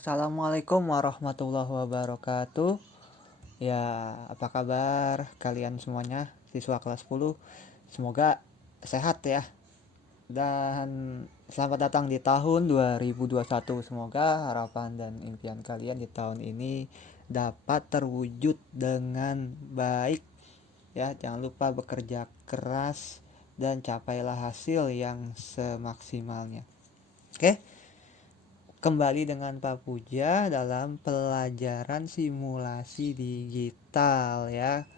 Assalamualaikum warahmatullahi wabarakatuh. Ya, apa kabar kalian semuanya siswa kelas 10? Semoga sehat ya. Dan selamat datang di tahun 2021. Semoga harapan dan impian kalian di tahun ini dapat terwujud dengan baik. Ya, jangan lupa bekerja keras dan capailah hasil yang semaksimalnya. Oke? Kembali dengan Pak Puja dalam pelajaran simulasi digital ya.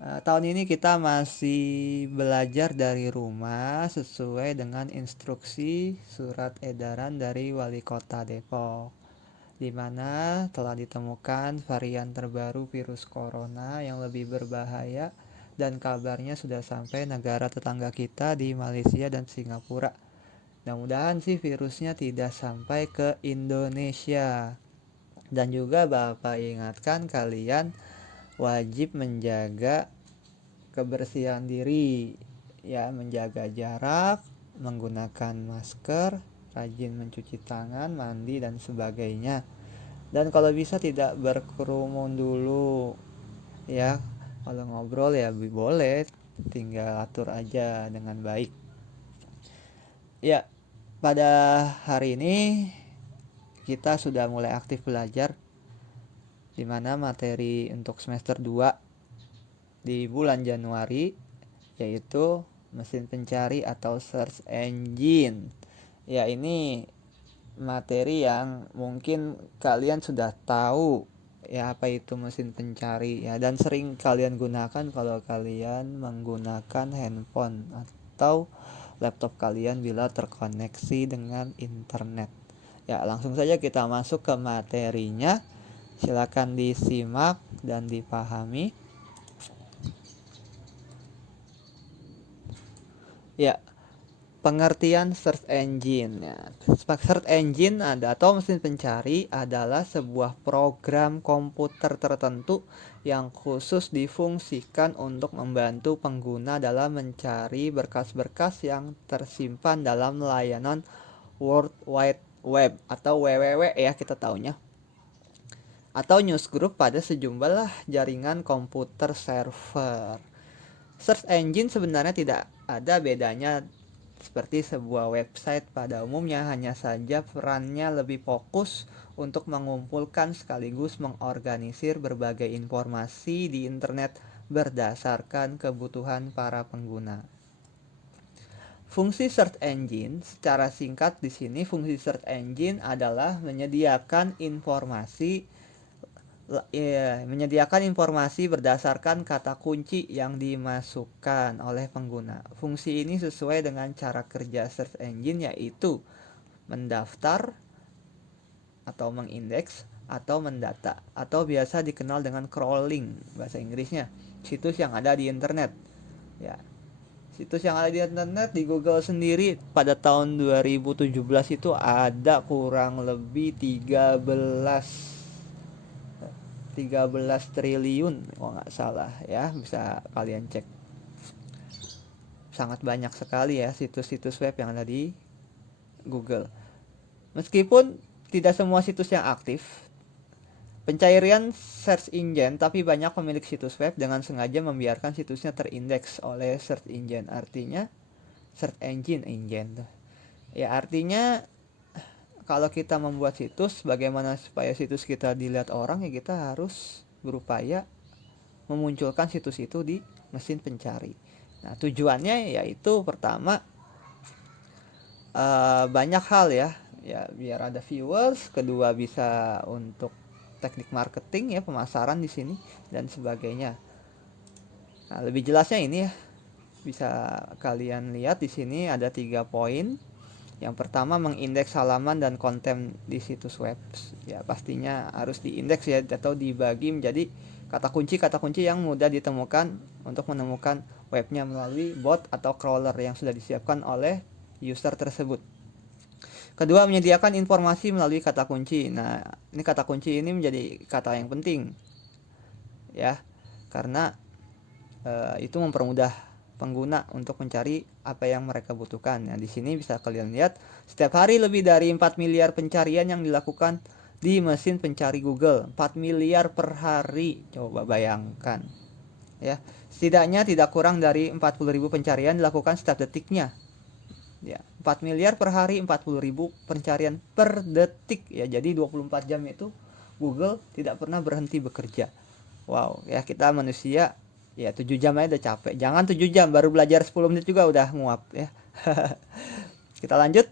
Tahun ini kita masih belajar dari rumah sesuai dengan instruksi surat edaran dari Wali Kota Depok, di mana telah ditemukan varian terbaru virus corona yang lebih berbahaya dan kabarnya sudah sampai negara tetangga kita di Malaysia dan Singapura. Mudah-mudahan sih virusnya tidak sampai ke Indonesia. Dan juga Bapak ingatkan kalian wajib menjaga kebersihan diri, ya, menjaga jarak, menggunakan masker, rajin mencuci tangan, mandi dan sebagainya. Dan kalau bisa tidak berkerumun dulu, ya. Kalau ngobrol ya boleh, tinggal atur aja dengan baik. Ya, pada hari ini kita sudah mulai aktif belajar, di mana materi untuk semester 2 di bulan Januari yaitu mesin pencari atau search engine. Ya, ini materi yang mungkin kalian sudah tahu ya apa itu mesin pencari ya, dan sering kalian gunakan kalau kalian menggunakan handphone atau laptop kalian bila terkoneksi dengan internet. Ya, langsung saja kita masuk ke materinya. Silakan disimak dan dipahami. Ya, pengertian search engine ya. Search engine atau mesin pencari adalah sebuah program komputer tertentu yang khusus difungsikan untuk membantu pengguna dalam mencari berkas-berkas yang tersimpan dalam layanan World Wide Web atau WWW ya kita taunya, atau newsgroup pada sejumlah jaringan komputer server. Search engine sebenarnya tidak ada bedanya seperti sebuah website pada umumnya, hanya saja perannya lebih fokus untuk mengumpulkan sekaligus mengorganisir berbagai informasi di internet berdasarkan kebutuhan para pengguna. Fungsi search engine secara singkat di sini, fungsi search engine adalah menyediakan informasi berdasarkan kata kunci yang dimasukkan oleh pengguna. Fungsi ini sesuai dengan cara kerja search engine, yaitu mendaftar atau mengindeks atau mendata, atau biasa dikenal dengan crawling bahasa Inggrisnya, situs yang ada di internet. Ya, situs yang ada di internet di Google sendiri pada tahun 2017 itu ada kurang lebih 13 triliun kalau nggak salah ya, bisa kalian cek. Sangat banyak sekali ya situs-situs web yang ada di Google. Meskipun tidak semua situs yang aktif pencarian search engine, tapi banyak pemilik situs web dengan sengaja membiarkan situsnya terindeks oleh search engine. Artinya search engine ya, artinya kalau kita membuat situs, bagaimana supaya situs kita dilihat orang, ya kita harus berupaya memunculkan situs itu di mesin pencari. Nah, tujuannya yaitu pertama banyak hal ya biar ada viewers, kedua bisa untuk teknik marketing ya, pemasaran di sini dan sebagainya. Nah, lebih jelasnya ini ya bisa kalian lihat di sini ada 3 poin. Yang pertama, mengindeks halaman dan konten di situs web. Ya, pastinya harus diindeks ya, atau dibagi menjadi kata kunci yang mudah ditemukan untuk menemukan webnya melalui bot atau crawler yang sudah disiapkan oleh user tersebut. Kedua, menyediakan informasi melalui kata kunci. Nah, ini kata kunci ini menjadi kata yang penting ya, karena itu mempermudah pengguna untuk mencari apa yang mereka butuhkan. Nah, di sini bisa kalian lihat setiap hari lebih dari 4 miliar pencarian yang dilakukan di mesin pencari Google. 4 miliar per hari. Coba bayangkan. Ya, setidaknya tidak kurang dari 40.000 pencarian dilakukan setiap detiknya. Ya, 4 miliar per hari, 40.000 pencarian per detik ya. Jadi 24 jam itu Google tidak pernah berhenti bekerja. Wow, ya kita manusia ya 7 jam aja udah capek. Jangan 7 jam, baru belajar 10 menit juga udah nguap ya. Kita lanjut.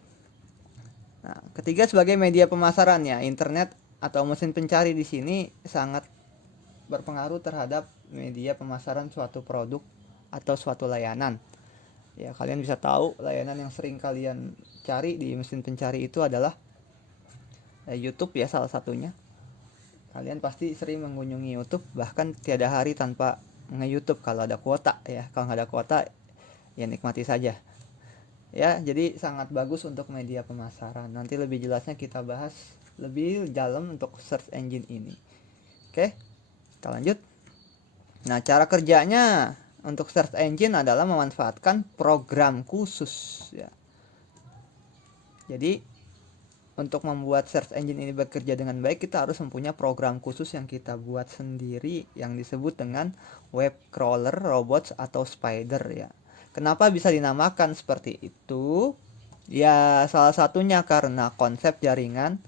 Nah, ketiga sebagai media pemasarannya, internet atau mesin pencari di sini sangat berpengaruh terhadap media pemasaran suatu produk atau suatu layanan. Ya, kalian bisa tahu layanan yang sering kalian cari di mesin pencari itu adalah YouTube ya, salah satunya. Kalian pasti sering mengunjungi YouTube, bahkan tiada hari tanpa nge-YouTube kalau ada kuota ya. Kalau nggak ada kuota ya nikmati saja. Ya, jadi sangat bagus untuk media pemasaran. Nanti lebih jelasnya kita bahas lebih dalam untuk search engine ini. Oke, kita lanjut. Nah, cara kerjanya untuk search engine adalah memanfaatkan program khusus ya. Jadi untuk membuat search engine ini bekerja dengan baik, kita harus mempunyai program khusus yang kita buat sendiri yang disebut dengan web crawler, robots atau spider ya. Kenapa bisa dinamakan seperti itu? Ya, salah satunya karena konsep jaringan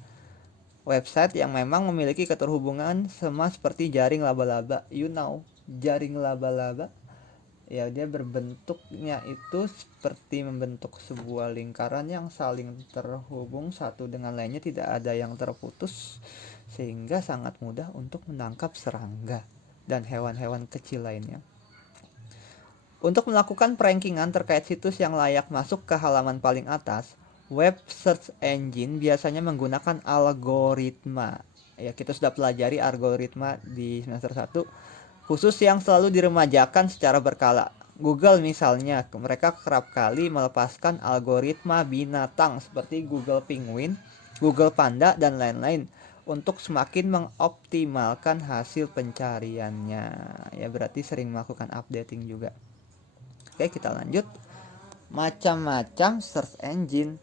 website yang memang memiliki keterhubungan sama seperti jaring laba-laba. Jaring laba-laba ya, dia berbentuknya itu seperti membentuk sebuah lingkaran yang saling terhubung satu dengan lainnya, tidak ada yang terputus, sehingga sangat mudah untuk menangkap serangga dan hewan-hewan kecil lainnya. Untuk melakukan perankingan terkait situs yang layak masuk ke halaman paling atas, web search engine biasanya menggunakan algoritma. Ya, kita sudah pelajari algoritma di semester 1, khusus yang selalu diremajakan secara berkala. Google misalnya, mereka kerap kali melepaskan algoritma binatang seperti Google Penguin, Google Panda, dan lain-lain untuk semakin mengoptimalkan hasil pencariannya. Ya, berarti sering melakukan updating juga. Oke, kita lanjut. Macam-macam search engine.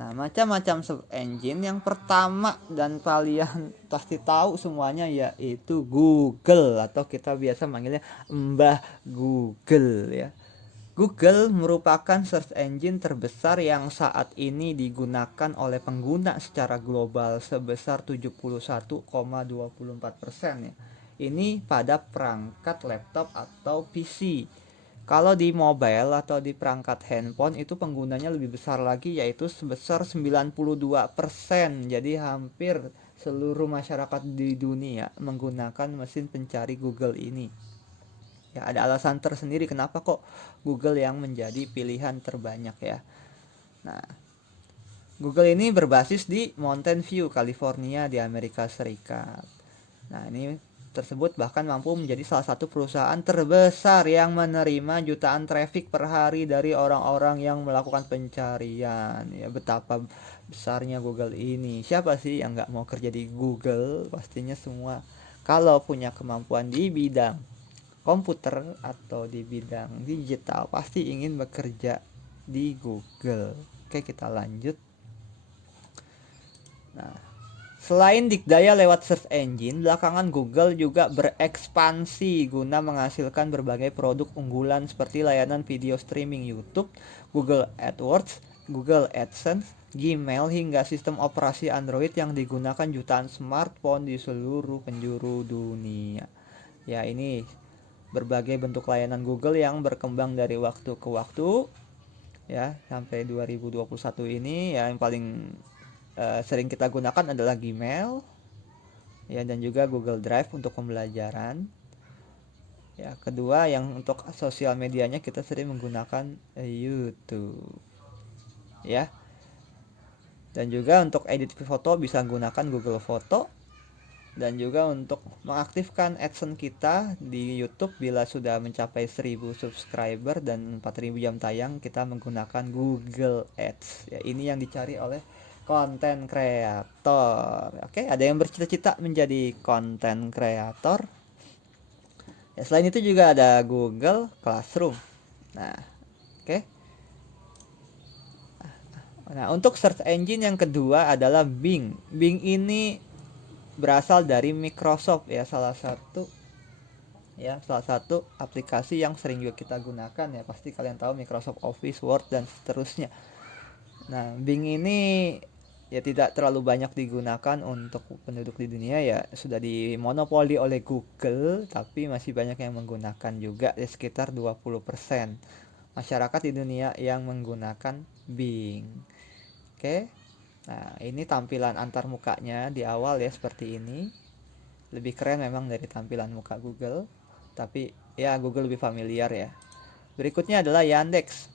Nah, macam-macam search engine yang pertama dan kalian pasti tahu semuanya yaitu Google, atau kita biasa manggilnya Mbah Google ya. Google merupakan search engine terbesar yang saat ini digunakan oleh pengguna secara global sebesar 71,24% ya. Ini pada perangkat laptop atau PC. Kalau di mobile atau di perangkat handphone itu penggunanya lebih besar lagi, yaitu sebesar 92%. Jadi hampir seluruh masyarakat di dunia menggunakan mesin pencari Google ini. Ya, ada alasan tersendiri kenapa kok Google yang menjadi pilihan terbanyak ya. Nah, Google ini berbasis di Mountain View, California di Amerika Serikat. Nah, ini tersebut bahkan mampu menjadi salah satu perusahaan terbesar yang menerima jutaan traffic per hari dari orang-orang yang melakukan pencarian. Ya, betapa besarnya Google ini. Siapa sih yang nggak mau kerja di Google? Pastinya semua. Kalau punya kemampuan di bidang komputer atau di bidang digital, pasti ingin bekerja di Google. Oke, kita lanjut. Nah, selain dikdaya lewat search engine, belakangan Google juga berekspansi guna menghasilkan berbagai produk unggulan seperti layanan video streaming YouTube, Google AdWords, Google AdSense, Gmail, hingga sistem operasi Android yang digunakan jutaan smartphone di seluruh penjuru dunia. Ya, ini berbagai bentuk layanan Google yang berkembang dari waktu ke waktu ya, sampai 2021 ini ya. Yang paling sering kita gunakan adalah Gmail ya, dan juga Google Drive untuk pembelajaran ya. Kedua, yang untuk sosial medianya kita sering menggunakan YouTube ya, dan juga untuk edit foto bisa menggunakan Google Foto, dan juga untuk mengaktifkan AdSense kita di YouTube bila sudah mencapai 1000 subscriber dan 4000 jam tayang, kita menggunakan Google Ads ya. Ini yang dicari oleh konten kreator. Oke, ada yang bercita-cita menjadi konten kreator. Ya, selain itu juga ada Google Classroom. Nah, oke. Nah, untuk search engine yang kedua adalah Bing. Bing ini berasal dari Microsoft ya, salah satu aplikasi yang sering juga kita gunakan ya, pasti kalian tahu Microsoft Office, Word dan seterusnya. Nah, Bing ini ya tidak terlalu banyak digunakan untuk penduduk di dunia ya, sudah dimonopoli oleh Google, tapi masih banyak yang menggunakan juga ya, sekitar 20% masyarakat di dunia yang menggunakan Bing. Oke. Nah, ini tampilan antar mukanya di awal ya, seperti ini. Lebih keren memang dari tampilan muka Google, tapi ya Google lebih familiar ya. Berikutnya adalah Yandex.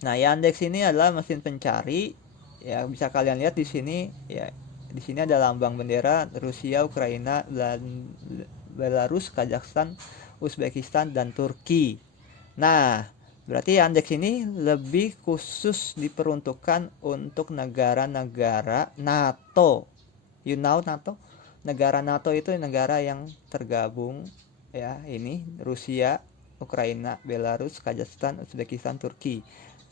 Nah, Yandex ini adalah mesin pencari ya, bisa kalian lihat di sini ya. Di sini ada lambang bendera Rusia, Ukraina, dan Belarus, Kazakhstan, Uzbekistan dan Turki. Nah, berarti Yandex ini lebih khusus diperuntukkan untuk negara-negara NATO. You know NATO? Negara NATO itu negara yang tergabung ya, ini Rusia, Ukraina, Belarus, Kazakhstan, Uzbekistan, Turki,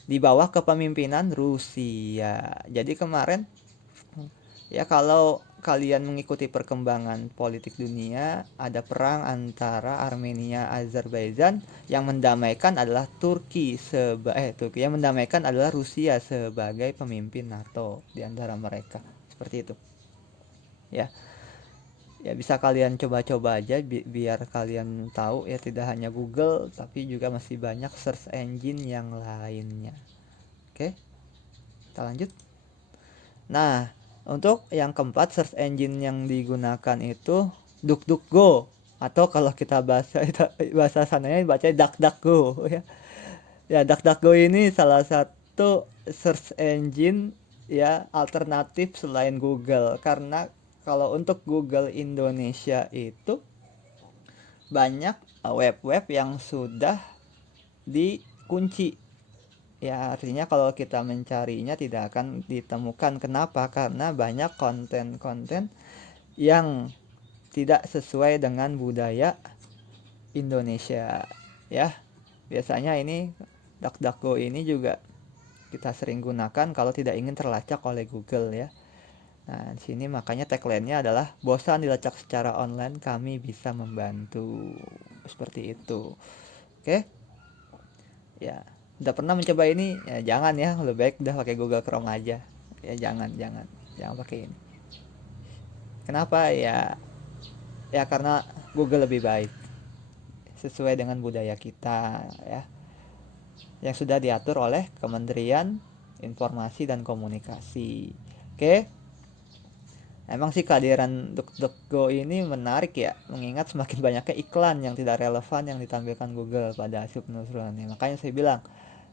di bawah kepemimpinan Rusia. Jadi kemarin ya, kalau kalian mengikuti perkembangan politik dunia, ada perang antara Armenia, Azerbaijan, yang mendamaikan adalah Turki yang mendamaikan adalah Rusia sebagai pemimpin NATO di antara mereka. Seperti itu. Ya. Ya, bisa kalian coba-coba aja biar kalian tahu ya, tidak hanya Google tapi juga masih banyak search engine yang lainnya. Oke, kita lanjut. Nah, untuk yang keempat search engine yang digunakan itu DuckDuckGo, atau kalau kita bahasa sananya baca DuckDuckGo ya. Ya, DuckDuckGo ini salah satu search engine ya alternatif selain Google, karena kalau untuk Google Indonesia itu banyak web-web yang sudah dikunci. Ya, artinya kalau kita mencarinya tidak akan ditemukan. Kenapa? Karena banyak konten-konten yang tidak sesuai dengan budaya Indonesia. Ya, biasanya ini DuckDuckGo ini juga kita sering gunakan kalau tidak ingin terlacak oleh Google ya. Nah, di sini makanya tagline-nya adalah bosan dilacak secara online, kami bisa membantu. Seperti itu. Oke? Ya, udah pernah mencoba ini? Ya jangan ya, lebih baik udah pakai Google Chrome aja. Ya jangan pakai ini. Kenapa? Ya karena Google lebih baik, sesuai dengan budaya kita ya, yang sudah diatur oleh Kementerian Informasi dan Komunikasi. Oke? Emang sih kehadiran DuckDuckGo ini menarik ya, mengingat semakin banyaknya iklan yang tidak relevan yang ditampilkan Google pada hasil penelusuran. Makanya saya bilang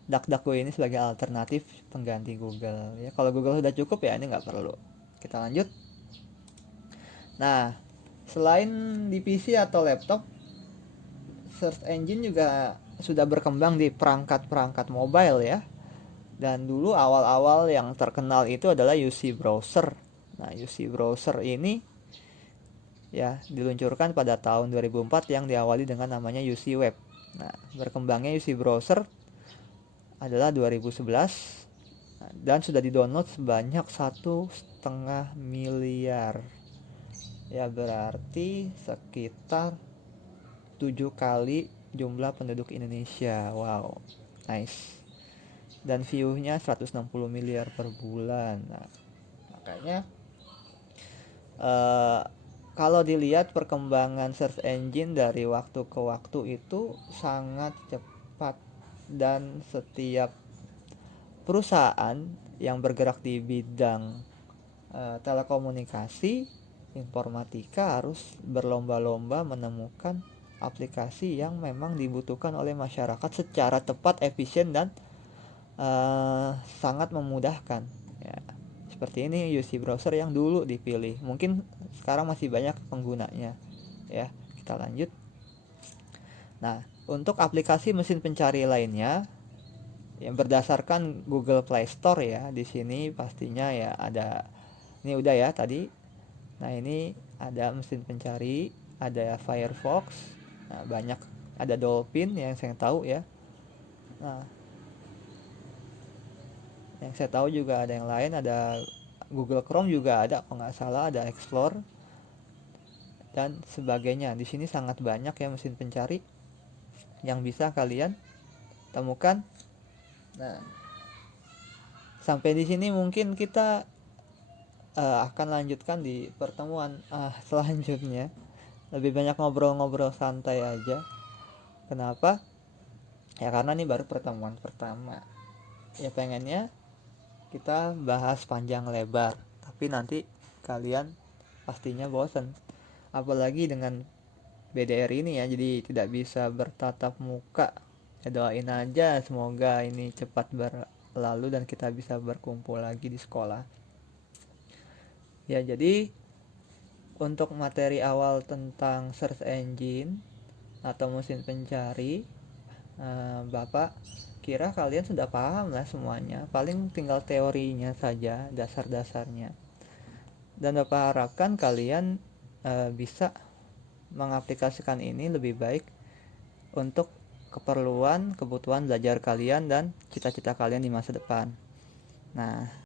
DuckDuckGo ini sebagai alternatif pengganti Google. Ya, kalau Google sudah cukup ya ini nggak perlu. Kita lanjut. Nah, selain di PC atau laptop, search engine juga sudah berkembang di perangkat-perangkat mobile ya. Dan dulu awal-awal yang terkenal itu adalah UC Browser. Nah, UC Browser ini ya diluncurkan pada tahun 2004 yang diawali dengan namanya UC Web. Nah, berkembangnya UC Browser adalah 2011 dan sudah didownload sebanyak 1,5 miliar. Ya, berarti sekitar 7 kali jumlah penduduk Indonesia. Wow, nice. Dan view-nya 160 miliar per bulan. Nah, makanya kalau dilihat perkembangan search engine dari waktu ke waktu itu sangat cepat, dan setiap perusahaan yang bergerak di bidang telekomunikasi, informatika harus berlomba-lomba menemukan aplikasi yang memang dibutuhkan oleh masyarakat secara tepat, efisien, dan sangat memudahkan ya. Seperti ini UC Browser yang dulu dipilih, mungkin sekarang masih banyak penggunanya ya. Kita lanjut. Nah, untuk aplikasi mesin pencari lainnya yang berdasarkan Google Play Store ya, di sini pastinya ya ada, ini udah ya tadi. Nah, ini ada mesin pencari, ada Firefox, nah banyak, ada Dolphin yang saya tahu ya. Nah, yang saya tahu juga ada yang lain, ada Google Chrome juga ada kalau nggak salah, ada Explore. dan sebagainya. Di sini sangat banyak ya mesin pencari yang bisa kalian temukan. Nah, sampai di sini mungkin kita akan lanjutkan di pertemuan selanjutnya. Lebih banyak ngobrol-ngobrol santai aja. Kenapa? Ya karena ini baru pertemuan pertama. Ya pengennya kita bahas panjang lebar, tapi nanti kalian pastinya bosan. Apalagi dengan BDR ini ya, jadi tidak bisa bertatap muka. Ya doain aja semoga ini cepat berlalu dan kita bisa berkumpul lagi di sekolah. Ya jadi untuk materi awal tentang search engine atau mesin pencari, Bapak kira kalian sudah paham lah semuanya, paling tinggal teorinya saja, dasar-dasarnya. Dan Bapak harapkan kalian bisa mengaplikasikan ini lebih baik untuk kebutuhan belajar kalian dan cita-cita kalian di masa depan. Nah,